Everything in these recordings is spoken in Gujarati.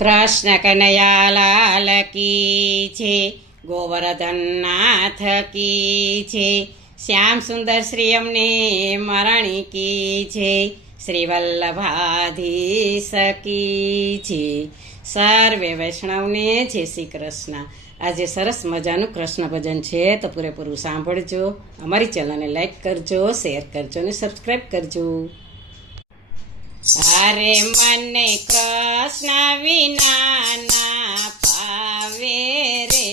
કૃષ્ણ કનૈયા લાલ કી છે, ગોવર્ધન નાથ કી છે, શ્યામ સુંદર શ્રી અમને મરણી કી છે, શ્રી વલ્લભાધીશ કી છે. સર્વે વૈષ્ણવને જય શ્રી કૃષ્ણ. આજે સરસ મજાનું કૃષ્ણ ભજન છે, તો પૂરેપૂરું સાંભળજો. અમારી ચેનલને લાઈક કરજો, શેર કરજો અને સબસ્ક્રાઈબ કરજો. અરે મને કૃષ્ણ વિના ના પાવે રે,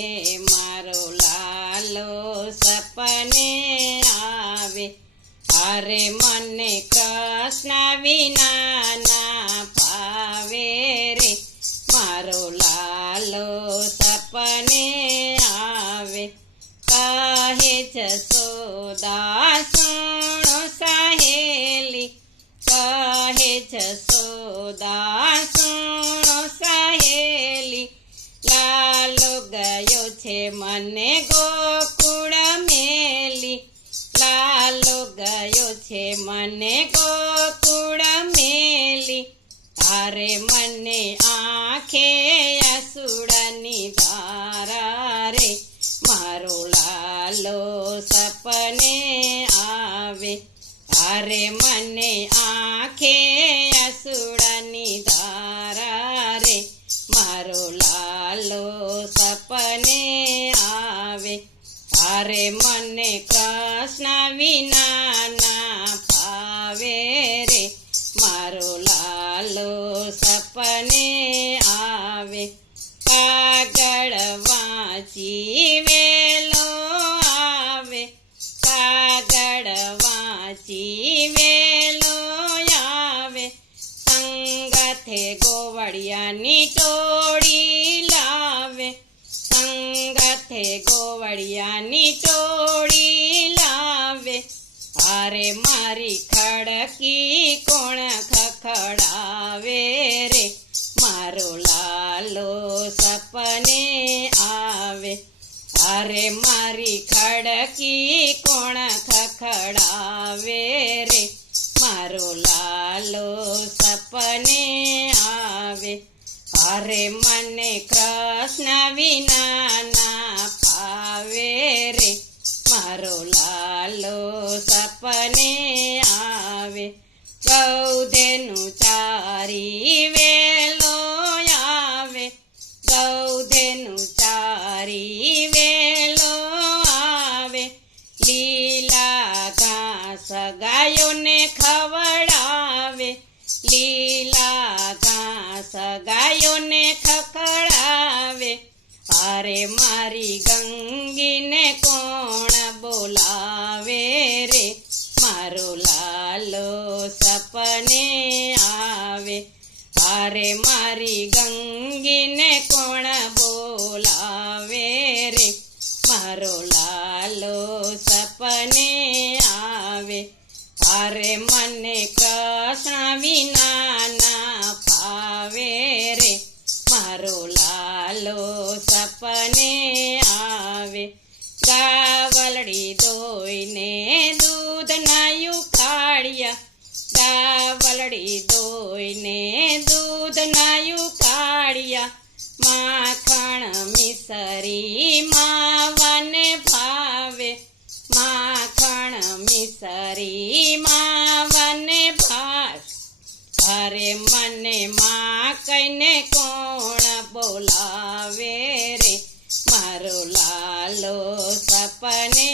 મારો લાલો સપને આવે. અરે મને કૃષ્ણ વિના ના પાવે રે, મારો લાલો સપને આવે. કહે જશોદા સુણો સહેલી, કહે જશોદા સુણો સહેલી, લાલો ગયો છે મને ગોકુળ મેલી, લાલો ગયો છે મને ગોકુળ મેલી. અરે મને આંખે આસુડાની ધારા રે, મારો લાલો સપને આવે. અરે મને આંખે આસુડાની ધારા રે, મારો લાલો સપને આવે. અરે મને કૃષ્ણ વિના ના ભાવે રે, મારો લાલો સપને આવે. કાગળ વાંચી વેલો આવે, કાગળ વાંચી વેલો આવે. સંગાથે ગોવળિયાની ટોળી લાવે, સંગાથે ગોવળિયાની ટોળી લાવે. અરે મારી ખડકી કોણ ખખડાવે રે, મારો લાલો સપને આવે. અરે મારી ખડકી કોણ ખખડાવે રે, મારો લાલો સપને આવે. અરે મને કૃષ્ણ વિના ના ભાવે રે, મારો લાલો સપને આવે. ગૌધેનું ચારી વેલો આવે, ગૌધેનું ચારી વેલો આવે. લીલા ઘાસ ગાયોને ખવડાવે, લીલા ઘાસ ગાયોને ખખડાવે. અરે મારી ગંગીને કોણ બોલાવે રે, મારો લાલો સપને આવે. અરે મારી ગંગીને કોણ બોલાવે રે, મારો લાલો સપને આવે. અરે મને કૃષ્ણ વિના ના ભાવે રે, મારો લાલો સપને આવે. ગાવલડી દોઈને દૂધ નાયું કાઢ્યા, ગાવલડી દોઈને દૂધ નાયું કાઢ્યા. માખણ મિસરી માવાને ભાવે, માખણ મિસરી માવાને ભાવે. અરે મને માં કઈને કોણ બોલાવે રે, મારો લાલો સપને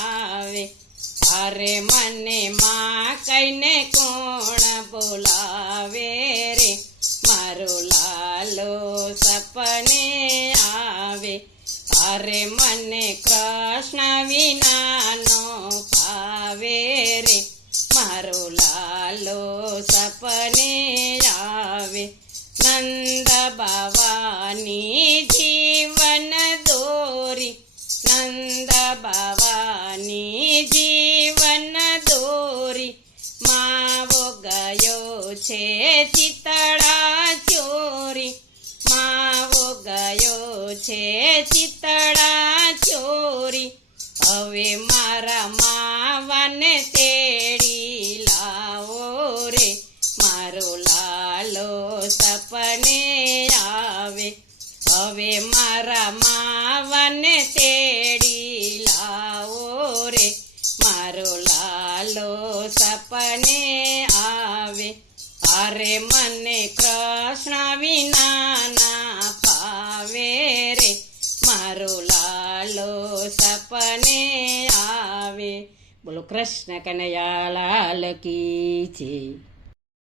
આવે. અરે મને માં કઈને કોણ બોલાવે રે, મારો લાલો સપને આવે. અરે મને કૃષ્ણ વિના નો ભાવે રે, મારો લાલો સપને આવે. નંદ બાવાની જીવન દોરી, નંદ બાવાની જીવન દોરી. માવો ગયો છે ચિતળા ચોરી, માવો ગયો છે ચિતળા ચોરી. હવે મારા માવાને તેડી લાવો રે, મારો લાલો સપને આવે. હવે મારા માવને તેડી લાવો રે, મારો લાલો સપને આવે. અરે મને કૃષ્ણ વિના ના ફાવે રે, મારો લાલો સપને આવે. બોલો કૃષ્ણ કનૈયા લાલ કી જય.